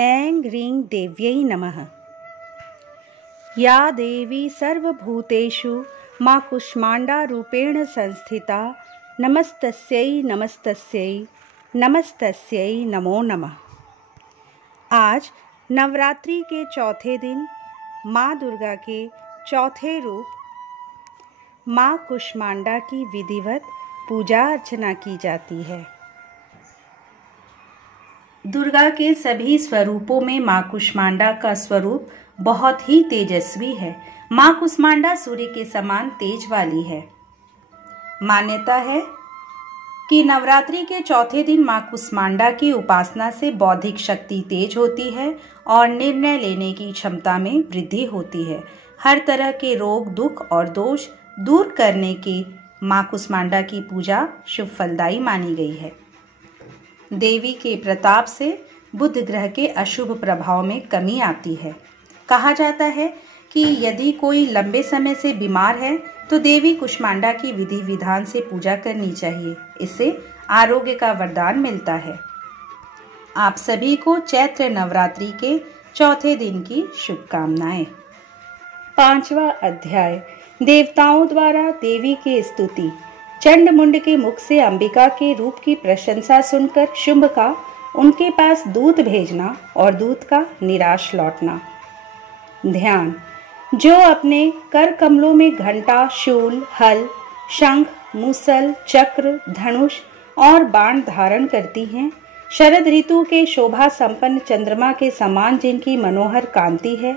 ऐं ह्रीं देव्यै नमः। या देवी सर्वभूतेषु मा कुष्माण्डारूपेण संस्थिता नमस्तस्यै नमस्तस्यै नमस्तस्यै नमो नमः। आज नवरात्रि के चौथे दिन माँ दुर्गा के चौथे रूप माँ कुष्मांडा की विधिवत पूजा अर्चना की जाती है। दुर्गा के सभी स्वरूपों में माँ कुष्मांडा का स्वरूप बहुत ही तेजस्वी है। माँ कुष्मांडा सूर्य के समान तेज वाली है। मान्यता है कि नवरात्रि के चौथे दिन माँ कुष्मांडा की उपासना से बौद्धिक शक्ति तेज होती है और निर्णय लेने की क्षमता में वृद्धि होती है। हर तरह के रोग, दुख और दोष दूर करने की माँ कुष्मांडा की पूजा शुभ फलदायी मानी गई है। देवी के प्रताप से बुध ग्रह के अशुभ प्रभाव में कमी आती है। कहा जाता है कि यदि कोई लंबे समय से बीमार है तो देवी कुष्मांडा की विधि विधान से पूजा करनी चाहिए। इससे आरोग्य का वरदान मिलता है। आप सभी को चैत्र नवरात्रि के चौथे दिन की शुभकामनाएं। 5वां अध्याय, देवताओं द्वारा देवी की स्तुति। चंड मुंड के मुख से अंबिका के रूप की प्रशंसा सुनकर शुंभ का उनके पास दूत भेजना और दूत का निराश लौटना। ध्यान। जो अपने कर कमलों में घंटा, शूल, हल, शंख, मूसल, चक्र, धनुष और बाण धारण करती हैं, शरद ऋतु के शोभा संपन्न चंद्रमा के समान जिनकी मनोहर कांति है,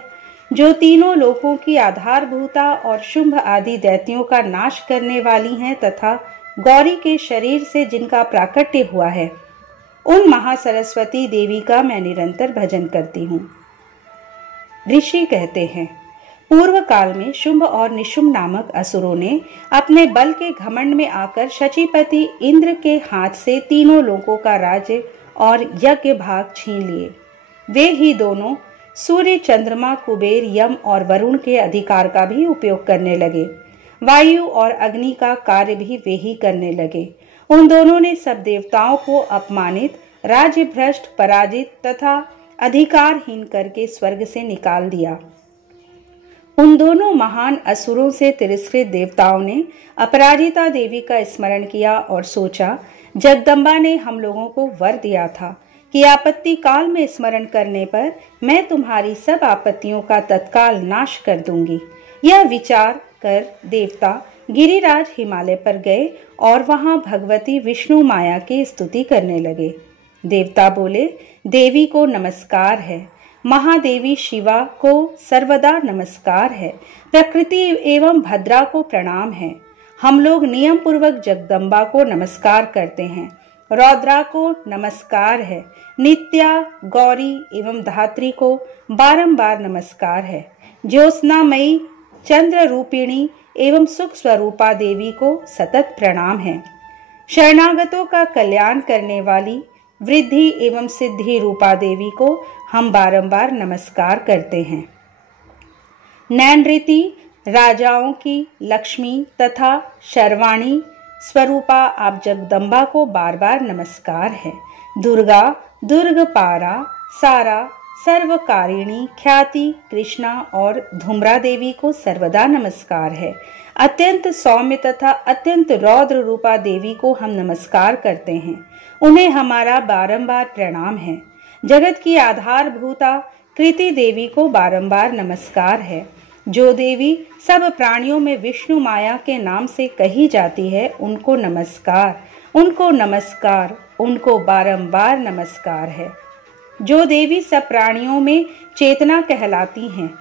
जो तीनों लोकों की आधारभूता और शुंभ आदि दैत्यों का नाश करने वाली हैं तथा गौरी के शरीर से जिनका प्राकट्य हुआ है, उन महासरस्वती देवी का मैं निरंतर भजन करती हूँ। ऋषि कहते हैं, पूर्व काल में शुंभ और निशुंभ नामक असुरों ने अपने बल के घमंड में आकर शचीपति इंद्र के हाथ से तीनों लोकों का राज्य और यज्ञ भाग छीन लिए। वे ही दोनों सूर्य, चंद्रमा, कुबेर, यम और वरुण के अधिकार का भी उपयोग करने लगे। वायु और अग्नि का कार्य भी वे ही करने लगे। उन दोनों ने सब देवताओं को अपमानित, राज्य भ्रष्ट, पराजित तथा अधिकारहीन करके स्वर्ग से निकाल दिया। उन दोनों महान असुरों से तिरस्कृत देवताओं ने अपराजिता देवी का स्मरण किया और सोचा, जगदम्बा ने हम लोगों को वर दिया था कि आपत्ति काल में स्मरण करने पर मैं तुम्हारी सब आपत्तियों का तत्काल नाश कर दूंगी। यह विचार कर देवता गिरिराज हिमालय पर गए और वहां भगवती विष्णु माया की स्तुति करने लगे। देवता बोले, देवी को नमस्कार है, महादेवी शिवा को सर्वदा नमस्कार है, प्रकृति एवं भद्रा को प्रणाम है। हम लोग नियम पूर्वक जगदम्बा को नमस्कार करते हैं। रौद्रा को नमस्कार है, नित्या, गौरी एवं धात्री को बारंबार नमस्कार है। ज्योत्स्नामयी, चंद्र रूपिणी एवं सुख स्वरूपा देवी को सतत प्रणाम है। शरणागतों का कल्याण करने वाली वृद्धि एवं सिद्धि रूपा देवी को हम बारंबार नमस्कार करते हैं। नैनृति, राजाओं की लक्ष्मी तथा शर्वाणी स्वरूपा आप जगदम्बा को बार बार नमस्कार है। दुर्गा, दुर्गपारा, सारा, सर्वकारिणी, ख्याति, कृष्णा और धूम्रा देवी को सर्वदा नमस्कार है। अत्यंत सौम्य तथा अत्यंत रौद्र रूपा देवी को हम नमस्कार करते हैं। उन्हें हमारा बारंबार प्रणाम है। जगत की आधारभूता कृति देवी को बारंबार नमस्कार है। जो देवी सब प्राणियों में विष्णु माया के नाम से कही जाती है, उनको नमस्कार, उनको नमस्कार, उनको बारंबार नमस्कार है। जो देवी सब प्राणियों में चेतना कहलाती हैं,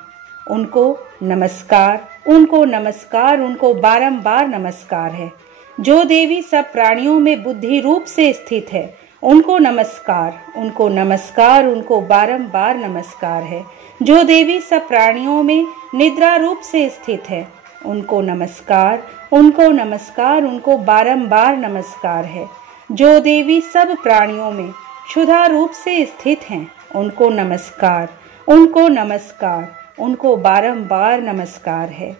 उनको नमस्कार, उनको नमस्कार, उनको बारंबार नमस्कार है। जो देवी सब प्राणियों में बुद्धि रूप से स्थित है, उनको नमस्कार, उनको नमस्कार, उनको बारंबार नमस्कार है। जो देवी सब प्राणियों में निद्रा रूप से स्थित है, उनको नमस्कार, उनको नमस्कार, उनको बारंबार नमस्कार है। जो देवी सब प्राणियों में क्षुधा रूप से स्थित हैं, उनको नमस्कार, उनको नमस्कार, उनको बारंबार नमस्कार है।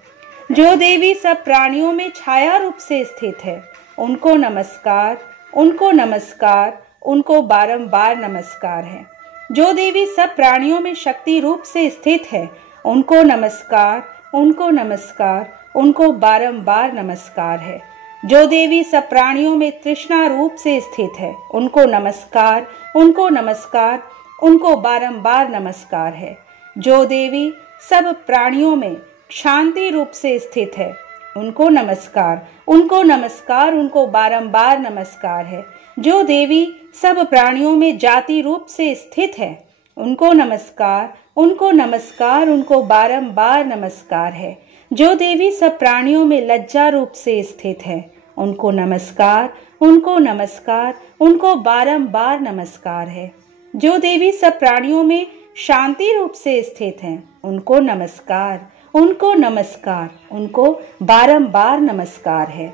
जो देवी सब प्राणियों में छाया रूप से स्थित है, उनको नमस्कार, उनको नमस्कार, उनको बारंबार नमस्कार है। जो देवी सब प्राणियों में शक्ति रूप से स्थित है, उनको नमस्कार, उनको नमस्कार, उनको बारंबार नमस्कार है। जो देवी सब प्राणियों में तृष्णा रूप से स्थित है, उनको नमस्कार, उनको नमस्कार, उनको बारंबार नमस्कार है। जो देवी सब प्राणियों में शांति रूप से स्थित है, उनको नमस्कार, उनको नमस्कार, उनको बारंबार नमस्कार है। जो देवी सब प्राणियों में जाति रूप से स्थित है, उनको नमस्कार, उनको नमस्कार, उनको बारंबार नमस्कार है। जो देवी सब प्राणियों में लज्जा रूप से स्थित है, उनको नमस्कार, उनको नमस्कार, उनको बारंबार नमस्कार है। जो देवी सब प्राणियों में शांति रूप से स्थित है, उनको नमस्कार, उनको नमस्कार, उनको बारंबार नमस्कार है।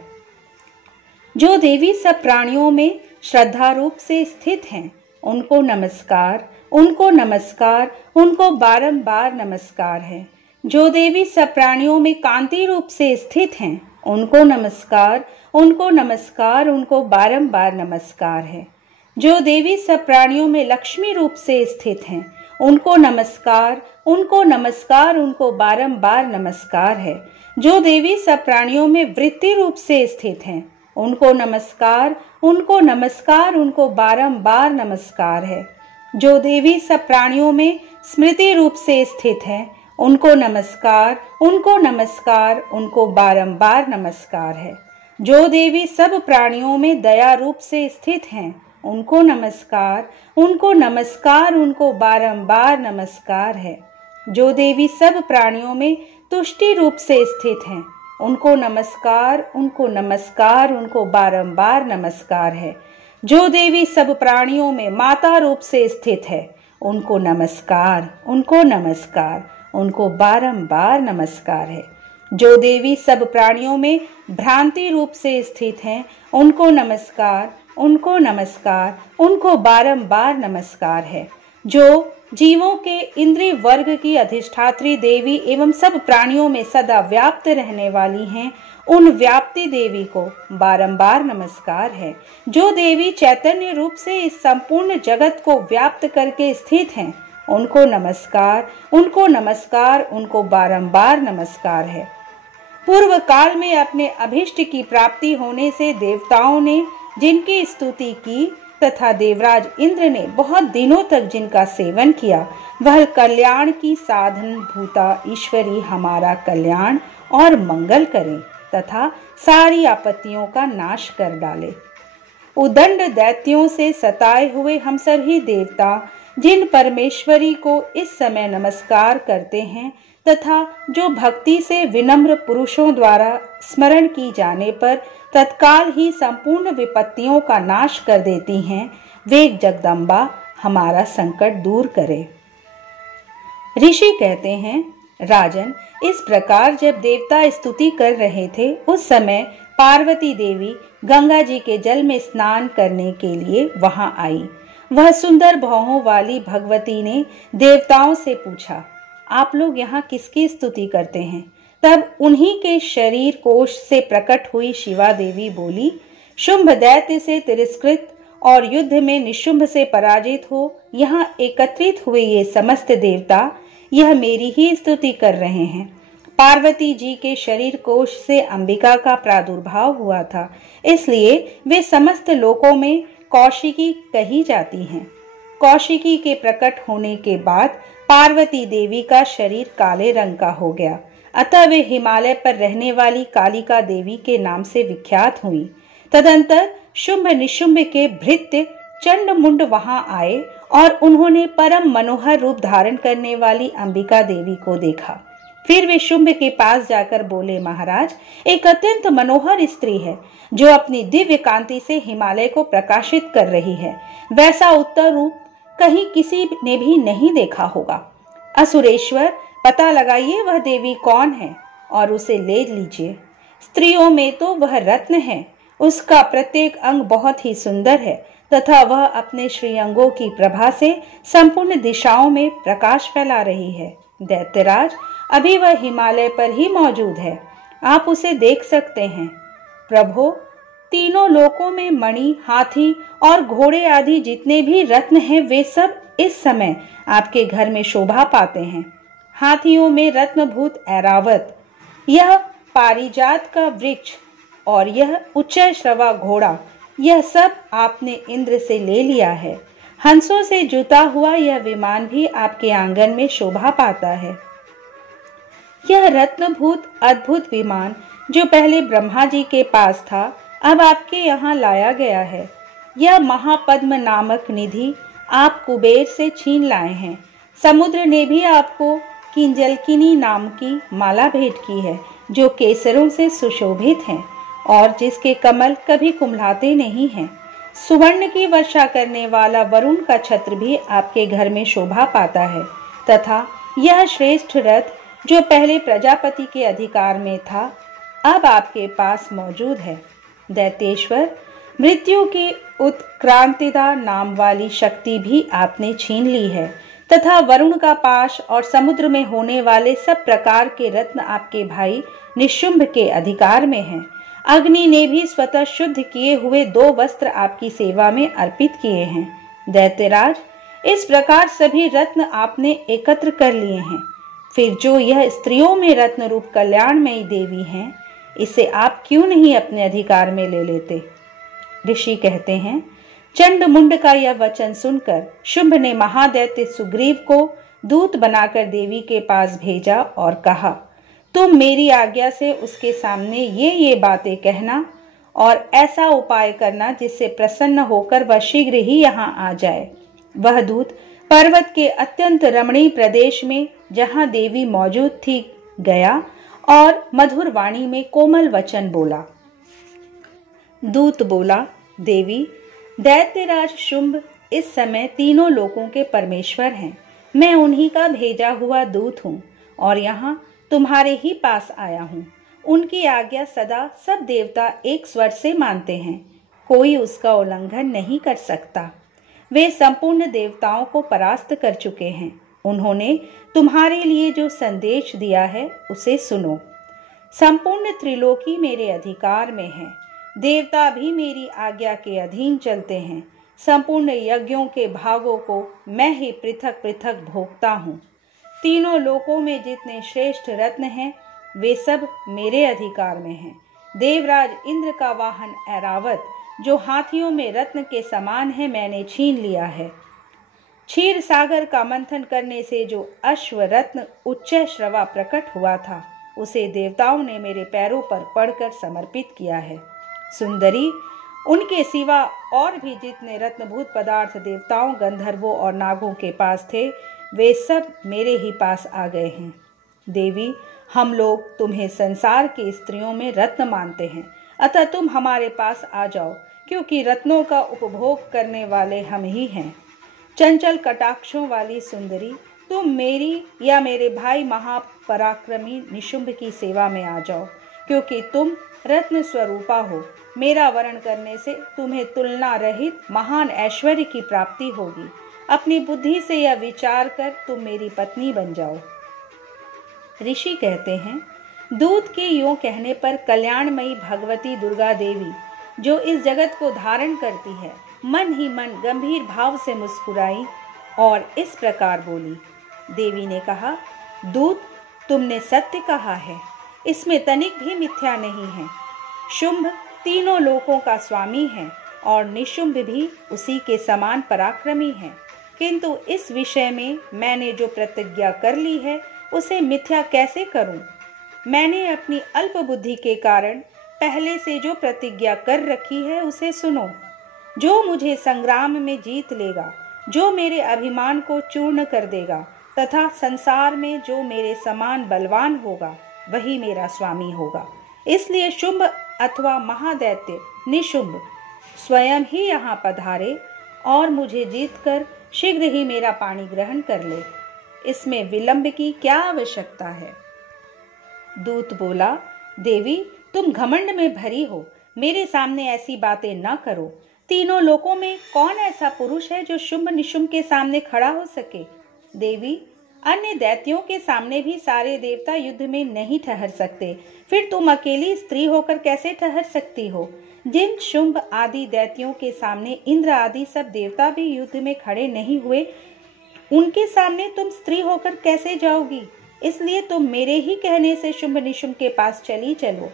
जो देवी सब प्राणियों में श्रद्धा रूप से स्थित हैं, उनको नमस्कार, उनको नमस्कार, उनको बारंबार नमस्कार है। जो देवी सब प्राणियों में कांति रूप से स्थित हैं, उनको नमस्कार, उनको नमस्कार, उनको बारंबार नमस्कार है। जो देवी सब प्राणियों में लक्ष्मी रूप से स्थित हैं, उनको नमस्कार, उनको नमस्कार, उनको बारंबार नमस्कार है। जो देवी सब प्राणियों में वृत्ति रूप से स्थित हैं, उनको नमस्कार, उनको नमस्कार, उनको बारंबार नमस्कार है। जो देवी सब प्राणियों में स्मृति रूप से स्थित है, उनको नमस्कार, उनको नमस्कार, उनको बारंबार नमस्कार है। जो देवी सब प्राणियों में दया रूप से स्थित हैं, उनको नमस्कार, उनको नमस्कार, उनको बारंबार नमस्कार है। जो देवी सब प्राणियों में तुष्टि रूप से स्थित हैं, उनको नमस्कार, उनको नमस्कार, उनको बारंबार नमस्कार है। जो देवी सब प्राणियों में माता रूप से स्थित है, उनको नमस्कार, उनको नमस्कार, उनको बारंबार नमस्कार है। जो देवी सब प्राणियों में भ्रांति रूप से स्थित हैं, उनको नमस्कार, उनको नमस्कार, उनको बारंबार नमस्कार है। जो जीवों के इंद्रिय वर्ग की अधिष्ठात्री देवी एवं सब प्राणियों में सदा व्याप्त रहने वाली हैं, उन व्याप्ति देवी को बारंबार नमस्कार है। जो देवी चैतन्य रूप से इस संपूर्ण जगत को व्याप्त करके स्थित हैं, उनको नमस्कार, उनको नमस्कार, उनको बारंबार नमस्कार है। पूर्व काल में अपने अभिष्ट की प्राप्ति होने से देवताओं ने जिनकी स्तुति की तथा देवराज इंद्र ने बहुत दिनों तक जिनका सेवन किया, वह कल्याण की साधन भूता ईश्वरी हमारा कल्याण और मंगल करें तथा सारी आपत्तियों का नाश कर डाले। उदंड दैत्यों से सताए हुए हम सभी देवता जिन परमेश्वरी को इस समय नमस्कार करते हैं तथा जो भक्ति से विनम्र पुरुषों द्वारा स्मरण की जाने पर तत्काल ही संपूर्ण विपत्तियों का नाश कर देती हैं, वे जगदम्बा हमारा संकट दूर करे। ऋषि कहते हैं, राजन, इस प्रकार जब देवता स्तुति कर रहे थे, उस समय पार्वती देवी गंगा जी के जल में स्नान करने के लिए वहां आई। वह सुंदर भौहों वाली भगवती ने देवताओं से पूछा, आप लोग यहाँ किसकी स्तुति करते हैं? तब उन्हीं के शरीर कोश से प्रकट हुई शिवा देवी बोली, शुंभ दैत्य से तिरस्कृत और युद्ध में निशुंभ से पराजित हो यहाँ एकत्रित हुए ये समस्त देवता यह मेरी ही स्तुति कर रहे हैं। पार्वती जी के शरीर कोश से अंबिका का प्रादुर्भाव हुआ था, इसलिए वे समस्त लोकों में कौशिकी कही जाती हैं। कौशिकी के प्रकट होने के बाद पार्वती देवी का शरीर काले रंग का हो गया, अतः वे हिमालय पर रहने वाली कालिका देवी के नाम से विख्यात हुई। तदंतर शुंभ निशुंभ के भृत्य चंड मुंड वहां आए और उन्होंने परम मनोहर रूप धारण करने वाली अंबिका देवी को देखा। फिर वे शुंभ के पास जाकर बोले, महाराज, एक अत्यंत मनोहर स्त्री है जो अपनी दिव्य कांति से हिमालय को प्रकाशित कर रही है। वैसा उत्तर रूप कहीं किसी ने भी नहीं देखा होगा। असुरेश्वर, पता लगाइए वह देवी कौन है और उसे ले लीजिए। स्त्रियों में तो वह रत्न है, उसका प्रत्येक अंग बहुत ही सुंदर है तथा वह अपने श्रीअंगों की प्रभा से संपूर्ण दिशाओं में प्रकाश फैला रही है। दैत्यराज, अभी वह हिमालय पर ही मौजूद है, आप उसे देख सकते हैं। प्रभो, तीनों लोकों में मणि, हाथी और घोड़े आदि जितने भी रत्न हैं, वे सब इस समय आपके घर में शोभा पाते हैं। हाथियों में रत्नभूत ऐरावत, यह पारिजात का वृक्ष और यह उच्चैश्रवा घोड़ा, यह सब आपने इंद्र से ले लिया है। हंसों से जुता हुआ यह विमान भी आपके आंगन में शोभा पाता है। यह रत्नभूत अद्भुत विमान जो पहले ब्रह्मा जी के पास था, अब आपके यहाँ लाया गया है। यह महापद्म नामक निधि आप कुबेर से छीन लाए हैं। समुद्र ने भी आपको किंजलकिनी नाम की माला भेंट की है, जो केसरों से सुशोभित है और जिसके कमल कभी कुम्हलाते नहीं हैं। सुवर्ण की वर्षा करने वाला वरुण का छत्र भी आपके घर में शोभा पाता है, तथा यह श्रेष्ठ रथ जो पहले प्रजापति के अधिकार में था, अब आपके पास मौजूद है। दैत्येश्वर, मृत्यु की उत्क्रांतिदा नाम वाली शक्ति भी आपने छीन ली है, तथा वरुण का पाश और समुद्र में होने वाले सब प्रकार के रत्न आपके भाई निशुंभ के अधिकार में हैं। अग्नि ने भी स्वतः शुद्ध किए हुए 2 वस्त्र आपकी सेवा में अर्पित किए हैं। दैत्यराज, इस प्रकार सभी रत्न आपने एकत्र कर लिए हैं। फिर जो यह स्त्रियों में रत्न रूप कल्याणमयी देवी हैं, इसे आप क्यों नहीं अपने अधिकार में ले लेते? ऋषि कहते हैं, चंड मुंड का यह वचन सुनकर शुंभ ने महादैत्य सुग्रीव को दूत बनाकर देवी के पास भेजा और कहा, तुम मेरी आज्ञा से उसके सामने ये बातें कहना और ऐसा उपाय करना जिससे प्रसन्न होकर वह शीघ्र ही यहाँ आ जाए। वह दूत पर्वत के अत्यंत रमणीय प्रदेश में जहाँ देवी मौजूद थी गया और मधुर वाणी में कोमल वचन बोला। दूत बोला, देवी, दैत्यराज शुंभ इस समय तीनों लोकों के परमेश्वर हैं। मैं उन्हीं का भेजा हुआ दूत हूँ और यहाँ तुम्हारे ही पास आया हूँ। उनकी आज्ञा सदा सब देवता एक स्वर से मानते हैं, कोई उसका उल्लंघन नहीं कर सकता। वे संपूर्ण देवताओं को परास्त कर चुके हैं। उन्होंने तुम्हारे लिए जो संदेश दिया है उसे सुनो। संपूर्ण त्रिलोकी मेरे अधिकार में है। देवता भी मेरी आज्ञा के अधीन चलते हैं। संपूर्ण यज्ञों के भागों को मैं ही पृथक पृथक भोगता हूँ। तीनों लोकों में जितने श्रेष्ठ रत्न हैं, वे सब मेरे अधिकार में हैं। देवराज इंद्र का वाहन ऐरावत, जो हाथियों में रत्न के समान है, मैंने छीन लिया है। क्षीर सागर का मंथन करने से जो अश्व रत्न उच्चैश्रवा प्रकट हुआ था, उसे देवताओं ने मेरे पैरों पर पड़कर समर्पित किया है। सुंदरी, उनके सिवा और भी जितने रत्नभूत पदार्थ देवताओं, गंधर्वों और नागों के पास थे, वे सब मेरे ही पास आ गए हैं। देवी, हम लोग तुम्हें संसार की स्त्रियों में रत्न मानते हैं, अतः तुम हमारे पास आ जाओ, क्योंकि रत्नों का उपभोग करने वाले हम ही हैं। चंचल कटाक्षों वाली सुंदरी, तुम मेरी या मेरे भाई महापराक्रमी निशुंभ की सेवा में आ जाओ, क्योंकि तुम रत्न स्वरूपा हो। मेरा वर्ण करने से तुम्हें तुलना रहित महान ऐश्वर्य की प्राप्ति होगी। अपनी बुद्धि से यह विचार कर तुम मेरी पत्नी बन जाओ। ऋषि कहते हैं, दूत के यूं कहने पर कल्याणमयी भगवती दुर्गा देवी, जो इस जगत को धारण करती है, मन ही मन गंभीर भाव से मुस्कुराई और इस प्रकार बोली। देवी ने कहा, दूत, तुमने सत्य कहा है, इसमें तनिक भी मिथ्या नहीं है। शुंभ तीनों लोकों का स्वामी है और निशुंभ भी उसी के समान पराक्रमी है, किंतु इस विषय में मैंने जो प्रतिज्ञा कर ली है उसे मिथ्या कैसे करूं? मैंने अपनी अल्प बुद्धि के कारण पहले से जो प्रतिज्ञा कर रखी है उसे सुनो। जो मुझे संग्राम में जीत लेगा, जो मेरे अभिमान को चूर्ण कर देगा तथा संसार में जो मेरे समान बलवान होगा, वही मेरा स्वामी होगा। इसलिए शुंभ अथवा महादैत्य निशुंभ स्वयं ही यहाँ पधारे और मुझे जीतकर शीघ्र ही मेरा पाणी ग्रहण कर ले। इसमें विलंब की क्या आवश्यकता है? दूत बोला, देवी, तुम घमंड में भरी हो, मेरे सामने ऐसी बातें न करो। तीनों लोकों में कौन ऐसा पुरुष है जो शुंभ निशुंभ के सामने खड़ा हो सके? देवी, अन्य दैत्यों के सामने भी सारे देवता युद्ध में नहीं ठहर सकते, फिर तुम अकेली स्त्री होकर कैसे ठहर सकती हो? जिन शुंभ आदि दैत्यों के सामने इंद्र आदि सब देवता भी युद्ध में खड़े नहीं हुए, उनके सामने तुम स्त्री होकर कैसे जाओगी? इसलिए तुम मेरे ही कहने से शुंभ निशुंभ के पास चली चलो।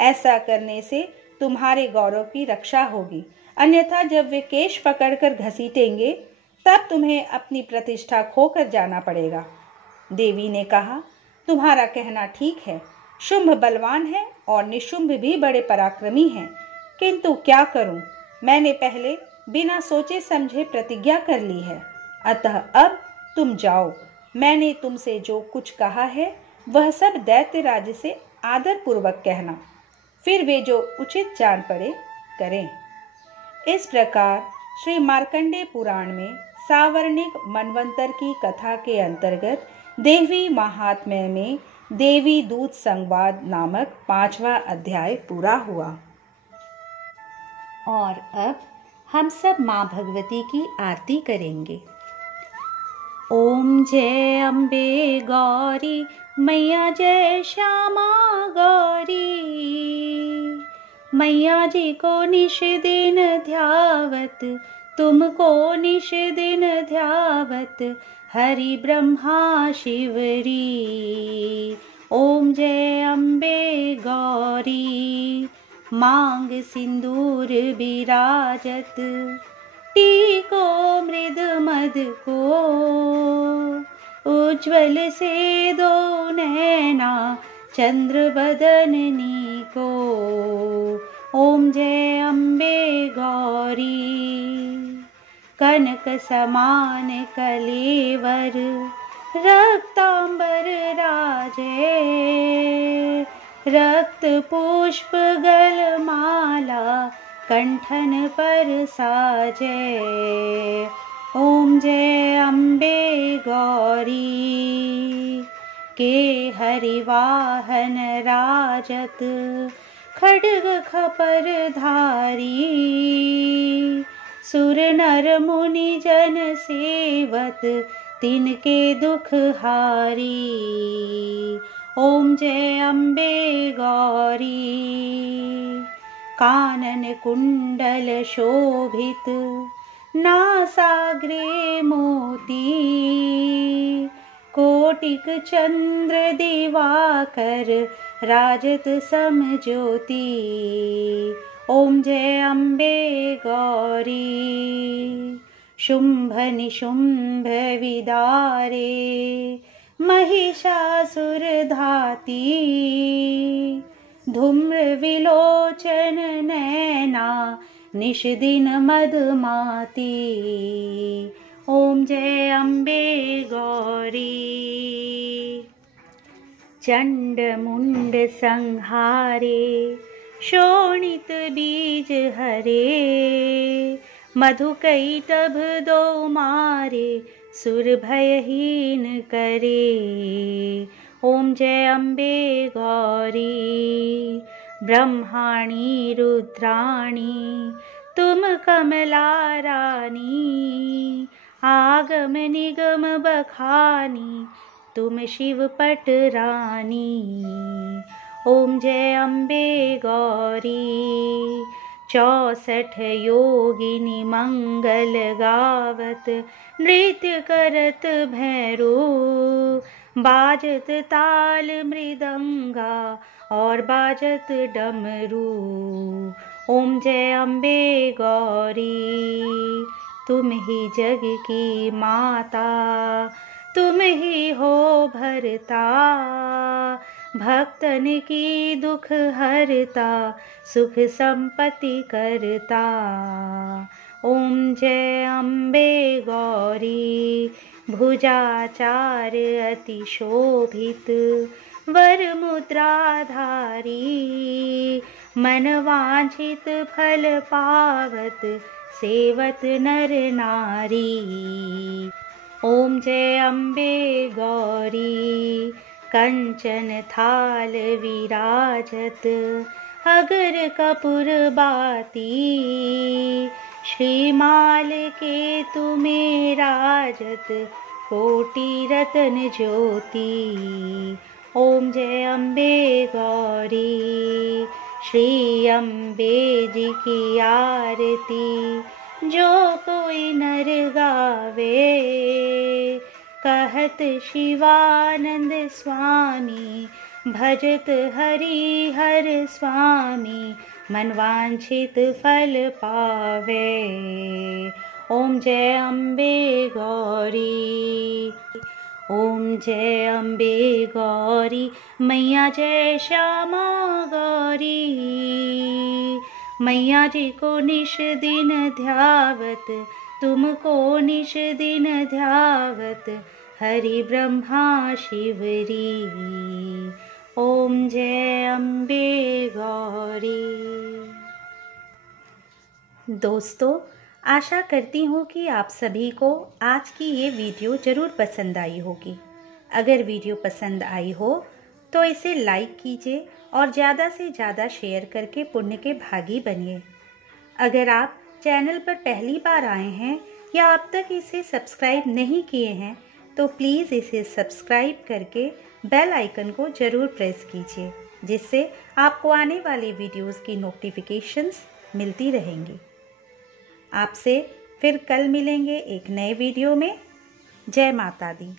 ऐसा करने से तुम्हारे गौरव की रक्षा होगी, अन्यथा जब वे केश पकड़कर घसीटेंगे तब तुम्हें अपनी प्रतिष्ठा खोकर जाना पड़ेगा। देवी ने कहा, तुम्हारा कहना ठीक है। शुंभ बलवान है और निशुंभ भी बड़े पराक्रमी हैं, किंतु क्या करूं? मैंने पहले बिना सोचे समझे प्रतिज्ञा कर ली है। अतः अब तुम जाओ। मैंने तुमसे जो कुछ कहा है वह सब दैत्यराज से आदर पूर्वक कहना, फिर वे जो उचित जान पड़े करें। इस प्रकार श्री मार्कंडेय पुराण में सावर्णिक मनवंतर की कथा के अंतर्गत देवी महात्म्य में देवी दूत संवाद नामक 5वां अध्याय पूरा हुआ। और अब हम सब माँ भगवती की आरती करेंगे। ओम जय अम्बे गौरी मैया, जय श्यामा गौरी। मैया जी को निश दिन ध्यावत, तुमको निश दिन ध्यावत, हरि ब्रह्मा शिवरी। ओम जय अम्बे गौरी। मांग सिंदूर विराजत, टीको मृद मद को, उज्ज्वल से दो नैना चंद्र बदननी को। ओम जय अम्बे गौरी। कनक समान कलेवर, रक्तांबर राजे, रक्त पुष्प गल माला कंठन पर साजे। ओम जय अम्बे गौरी। के हरिवाहन राजत, खड्ग खपर धारी, सुर नर मुनि जन सेवत, तिनके दुख हारी। ओम जय अम्बे गौरी। कानन कुंडल शोभित, नासाग्रे मोती, कोटिक चंद्र दिवाकर, राजत समज्योति। ओम जय अम्बे गौरी। शुंभ निशुंभ विदारे, महिषासुर धाती, धूम्र विलोचन नैना, निश दिन मदमाती। ओम जय अम्बे गौरी। चंड मुंड संहारे, शोणित बीज हरे, मधुकैटभ दो मारे, सुर भयहीन करे। ओम जय अम्बे गौरी। ब्रह्माणी रुद्राणी, तुम कमला रानी, आगम निगम बखानी, तुम शिव पट रानी। ओम जय अम्बे गौरी। 64 योगिनी मंगल गावत, नृत्य करत भैरो, बाजत ताल मृदंगा और बाजत डमरू। ओम जय अम्बे गौरी। तुम ही जग की माता, तुम ही हो भरता, भक्तन की दुख हरता, सुख संपत्ति करता। ओम जय अम्बे गौरी। भुजाचार अति शोभित, वर मुद्राधारी, मन वांछित फल पावत, सेवत नर नारी। ओम जय अम्बे गौरी। कंचन थाल विराजत, अगर कपूर बाती, श्रीमाल के तुम्हें राजत, कोटि रतन ज्योति। ओम जय अम्बे गौरी। श्री अम्बे जी की आरती, जो कोई नर गावे। कहत शिवानंद स्वामी, भजत हरि हर स्वामी, मन वांछित फल पावे। ओम जय अम्बे गौरी, ओम जय अम्बे गौरी, मैया जय श्यामा गौरी। मैया जी को निश दिन ध्यावत, तुमको निश दिन ध्यावत, हरि ब्रह्मा शिवरी। ओम जय अम्बे गौरी। दोस्तों, आशा करती हूँ कि आप सभी को आज की ये वीडियो ज़रूर पसंद आई होगी। अगर वीडियो पसंद आई हो तो इसे लाइक कीजिए और ज़्यादा से ज़्यादा शेयर करके पुण्य के भागी बनिए। अगर आप चैनल पर पहली बार आए हैं या अब तक इसे सब्सक्राइब नहीं किए हैं तो प्लीज़ इसे सब्सक्राइब करके बेल आइकन को ज़रूर प्रेस कीजिए, जिससे आपको आने वाले वीडियोज़ की नोटिफिकेशंस मिलती रहेंगी। आपसे फिर कल मिलेंगे एक नए वीडियो में। जय माता दी।